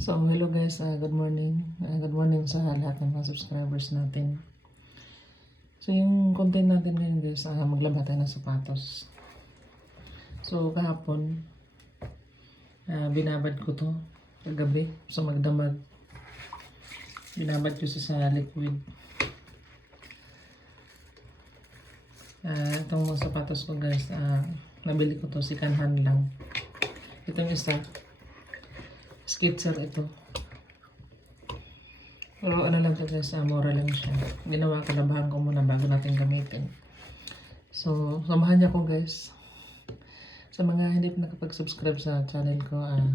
So, hello guys, uh, good morning. Uh, good morning sa lahat ng mga subscribers natin. So, yung content natin ngayon guys, uh, maglaba tayo ng sapatos. So, kahapon, uh, binabad ko to kagabi sa magdamag. Binabad ko siya sa liquid. Uh, itong mga sapatos ko guys, uh, nabili ko to si Kanhan lang. Itong isa, skitzer ito. Pero ano lang guys, ah, mura lang siya. Ginawa ko, labahan ko muna bago natin gamitin. So, samahan niyo ko guys. Sa mga hindi pa nakapag-subscribe sa channel ko, ah,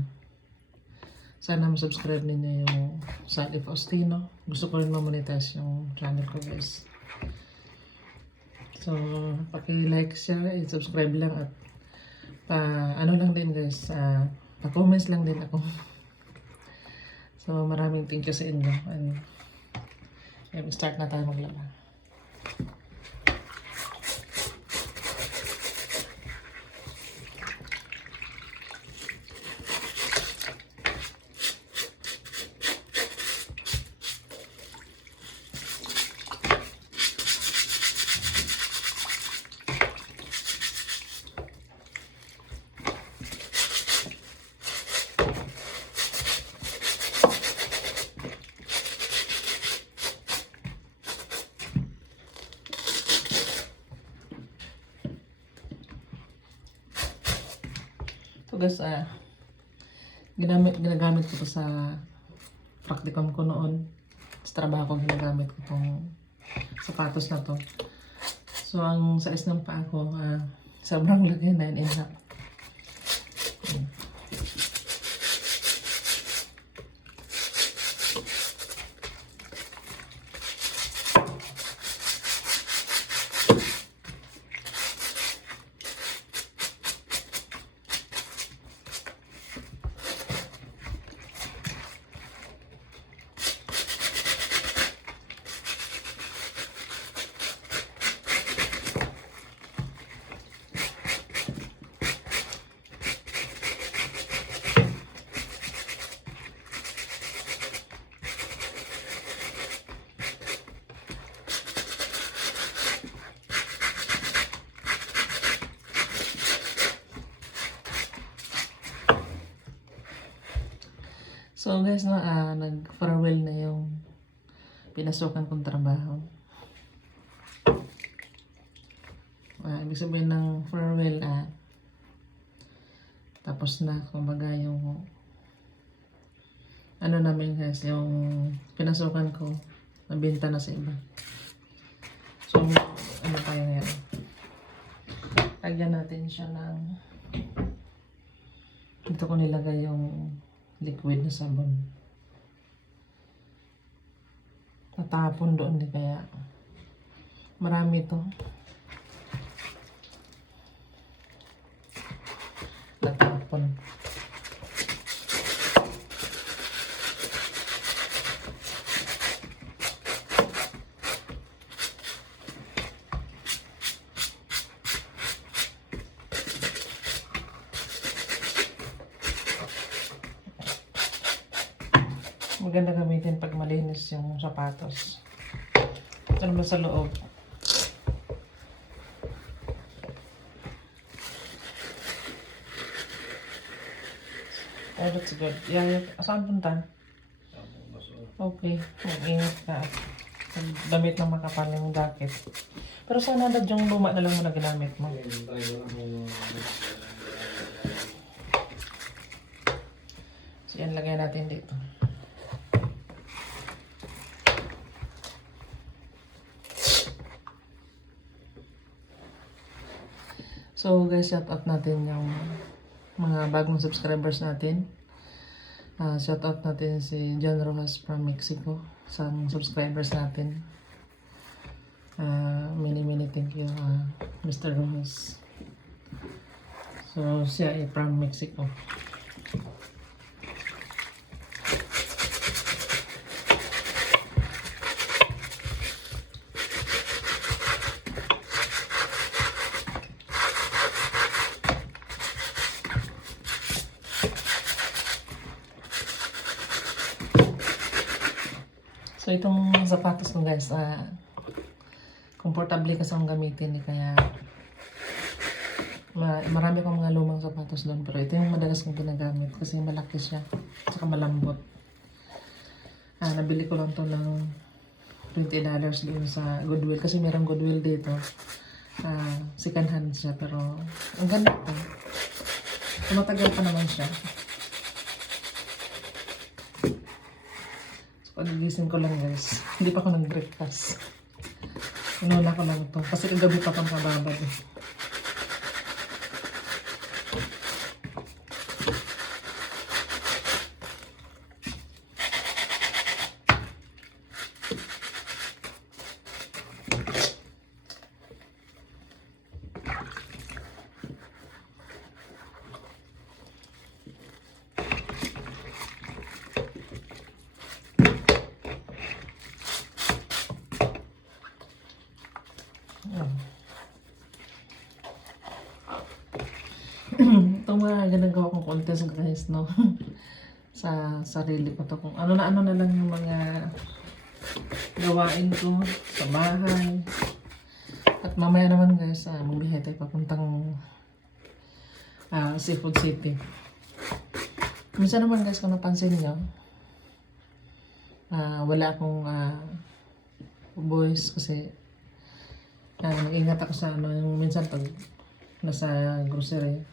sana ma-subscribe ninyo yung Salif Ostino. Gusto ko rin ma-monetize yung channel ko guys. So, paki-like siya, i-subscribe lang at pa ano lang din guys, ah, pa-comments lang din ako. So, maraming thank you sa inyo. And, yeah, start na tayo maglaba. Guys, ah, ginamit, ginagamit ko to sa practicum ko noon. Sa trabaho ko ginagamit ko tong sapatos na to. So ang size ng paa ko, ah, sobrang laki, 9 and a half. So guys, no, ah, nag-farewell na yung pinasukan kong trabaho. Ah, ibig sabihin ng farewell, ah, tapos na, kumbaga yung ano namin guys, yung pinasukan ko, nabenta na sa iba. So, ano tayo ngayon? Lagyan natin siya ng dito ko nilagay yung liquid na sabon. Natapon doon di kaya marami to. Natapon. Maganda gamitin pag malinis yung sapatos. Ito naman sa loob. Oh, that's good. Yan, yan. Saan punta? Okay. Mag-ingat ka. Pag Damit na makapal yung jacket. Pero sana dad yung luma na lang mo na ginamit mo. So, yan lagay natin dito. So guys, shout out natin yung mga bagong subscribers natin. Uh, shout out natin si John Rojas from Mexico sa subscribers natin. Uh, many many thank you uh, Mr. Rojas. So siya ay from Mexico. Itong sapatos ko guys, ah, komportable kasi akong gamitin eh, kaya ma- marami akong mga lumang sapatos doon pero ito yung madalas kong ginagamit kasi malaki siya at malambot. Ah, nabili ko lang to ng $20 doon sa Goodwill kasi merong Goodwill dito. Ah, second hand siya pero ang ganda ko. Tumatagal pa naman siya. Pagigising ko lang guys. Hindi pa ako nag-breakfast. Inuna ko lang ito. Kasi kagabi pa kang kababad eh. Itong mga ginagawa kong contest guys, no? sa sarili ko to. Kung ano na ano na lang yung mga gawain ko sa bahay. At mamaya naman guys, uh, magbihay tayo papuntang ah, Seafood City. Minsan naman guys, kung napansin nyo, ah, wala akong ah, voice kasi ah, nag-ingat ako sa ano, yung minsan pag nasa grocery,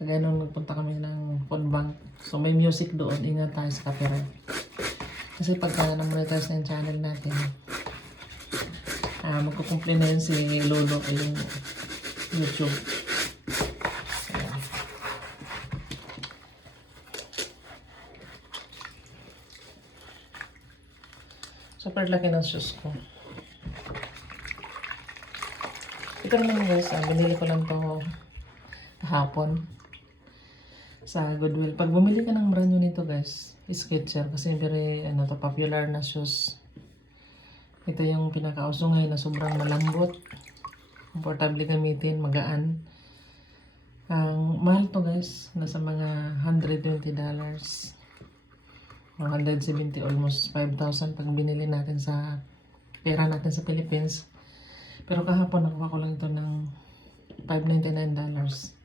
kaya nung nagpunta kami ng food bank, so may music doon, ingat tayo sa copyright. Kasi pagka na-monetize na yung channel natin, ah magkukumple na yun si Lolo ay yung YouTube. Ayan. Super laki ng shoes ko. Ito naman guys, ah, binili ko lang to kahapon sa Goodwill. Pag bumili ka ng brand new nito guys, Skechers kasi very ano to popular na shoes. Ito yung pinakauso ngayon na sobrang malambot. Comfortable gamitin, magaan. Ang mahal to guys, nasa mga $120 dollars. 170 almost 5,000 pag binili natin sa pera natin sa Philippines. Pero kahapon nakuha ko lang ito ng 599 dollars.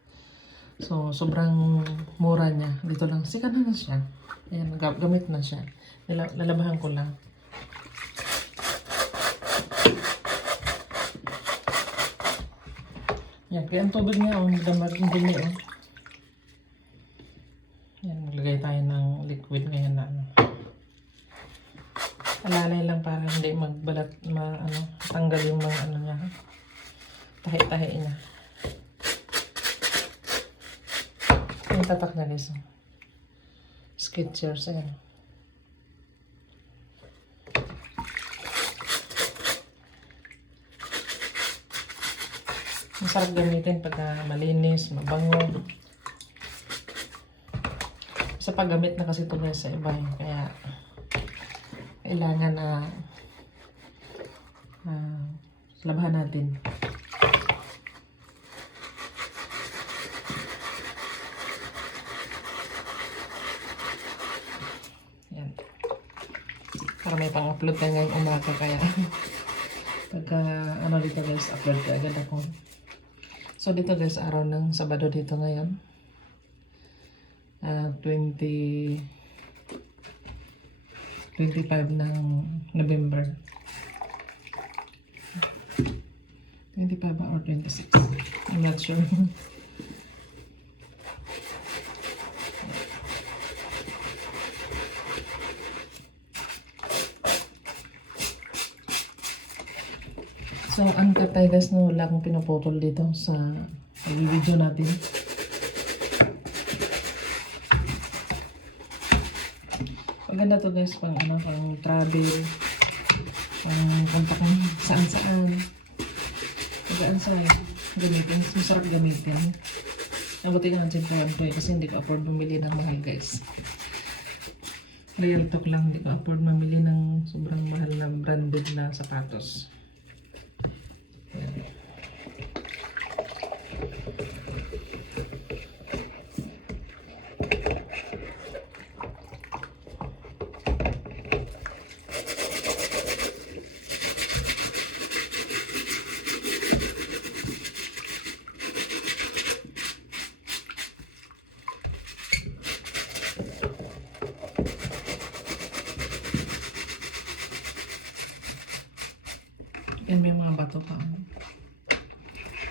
So, sobrang mura niya. Dito lang, sikat na na siya. Ayan, ga- gamit na siya. Nila- lalabahan ko lang. Yan, kaya ang tubig niya, oh, damag yung dumi, oh. Yan, maglagay tayo ng liquid ngayon na, ano. Alalay lang para hindi magbalat, ma, ano, tanggal yung mga, ano niya, tahi-tahi niya. Yung tatak na oh. Skechers, ayan. Masarap gamitin pagka malinis, mabango. Sa paggamit na kasi ito sa iba eh. Kaya kailangan na ah, labahan natin. Yan. Pang-upload tayo ngayong umaga kaya pagka ano dito guys, upload ka agad ako. So dito guys, araw ng Sabado dito ngayon. Ah, 20 25 ng November. 25 ba or 26? I'm not sure. So, katay guys na wala akong pinaputol dito sa video natin. Maganda to guys pang ano, pang travel, pang punta kang saan saan. Magaan sa gamitin, masarap gamitin. Nabuti ka ng tsintawan ko eh, kasi hindi ko afford bumili ng mahal guys. Real talk lang, hindi ko afford mamili ng sobrang mahal na branded na sapatos. Ayan. Yan bato pa.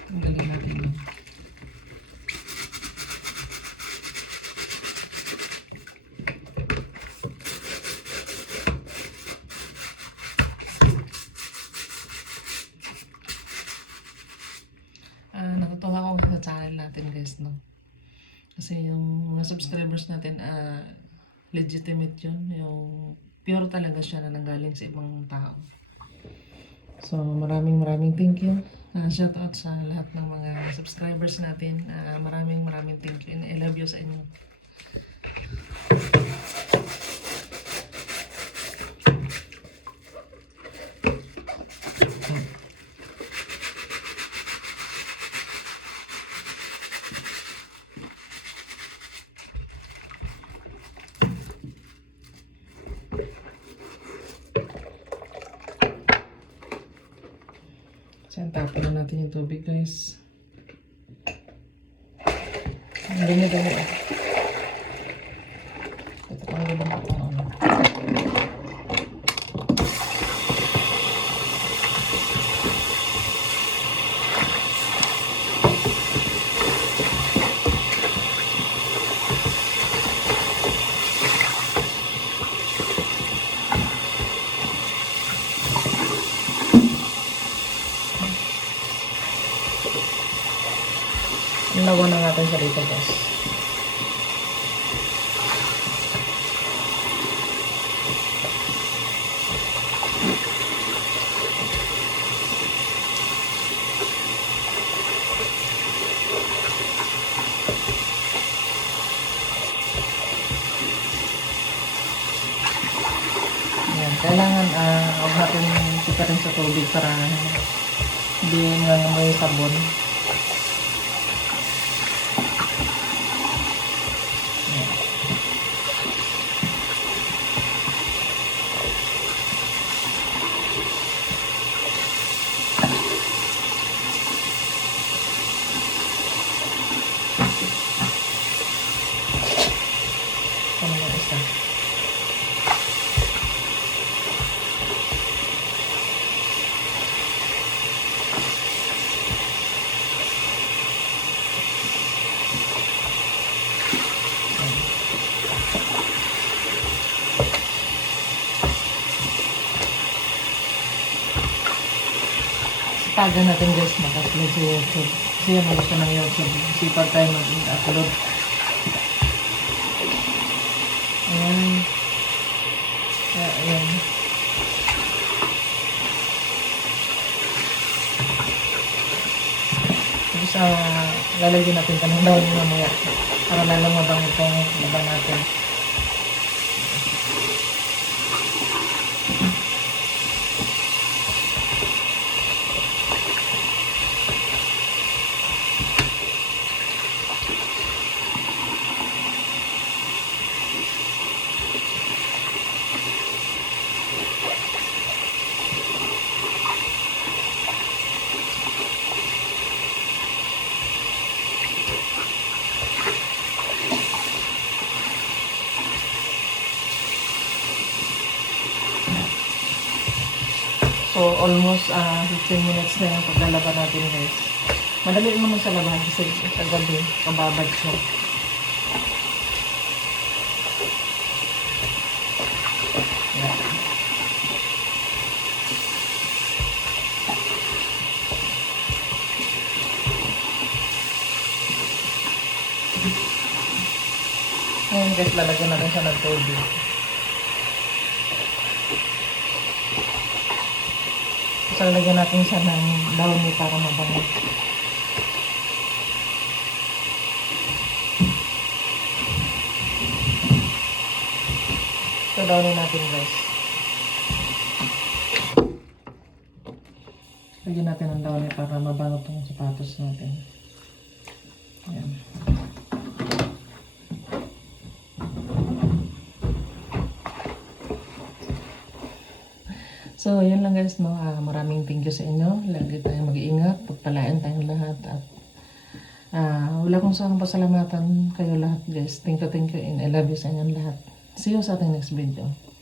Tanggalin natin yun. Ah, natutuwa ako sa channel natin guys, no? Kasi yung mga subscribers natin, ah, legitimate yun. Yung pure talaga siya na nanggaling sa ibang tao. So, maraming maraming thank you. Uh, shout out sa lahat ng mga subscribers natin. Ah, maraming maraming thank you and I love you sa inyo. So, tapon na natin yung tubig, guys. Ang dumi-dumi. eh. Ito pang gabang ko pang ano. Nalawa na natin siya dito, guys. Yan, kailangan uh, huwag natin sa tubig para hindi nga may sabon. Yan. Ano yung isa? Taga natin guys mag-upload sa YouTube. Kasi yan ang gusto ng YouTube. Sipag tayo mag-upload. Ayan. Ayan. Tapos, uh, lalagyan natin ito ng dahon mamaya para lalong mabango itong laba natin. Almost uh, 15 minutes na yung paglalaba natin guys. Madali naman sa laban kasi sa gabi, kababad siya. Ngayon guys, lalagyan natin siya ng tubig. So, lagyan natin siya ng downy para mabango. So, downy natin guys. Lagyan natin ng downy para mabango itong sapatos natin. Ayan. So, yun lang guys, no? Ah, maraming thank you sa inyo. Lagi tayong mag-iingat, pagpalaan tayong lahat. At ah, wala kong saan pasalamatan kayo lahat guys. Thank you, thank you, and I love you sa inyong lahat. See you sa ating next video.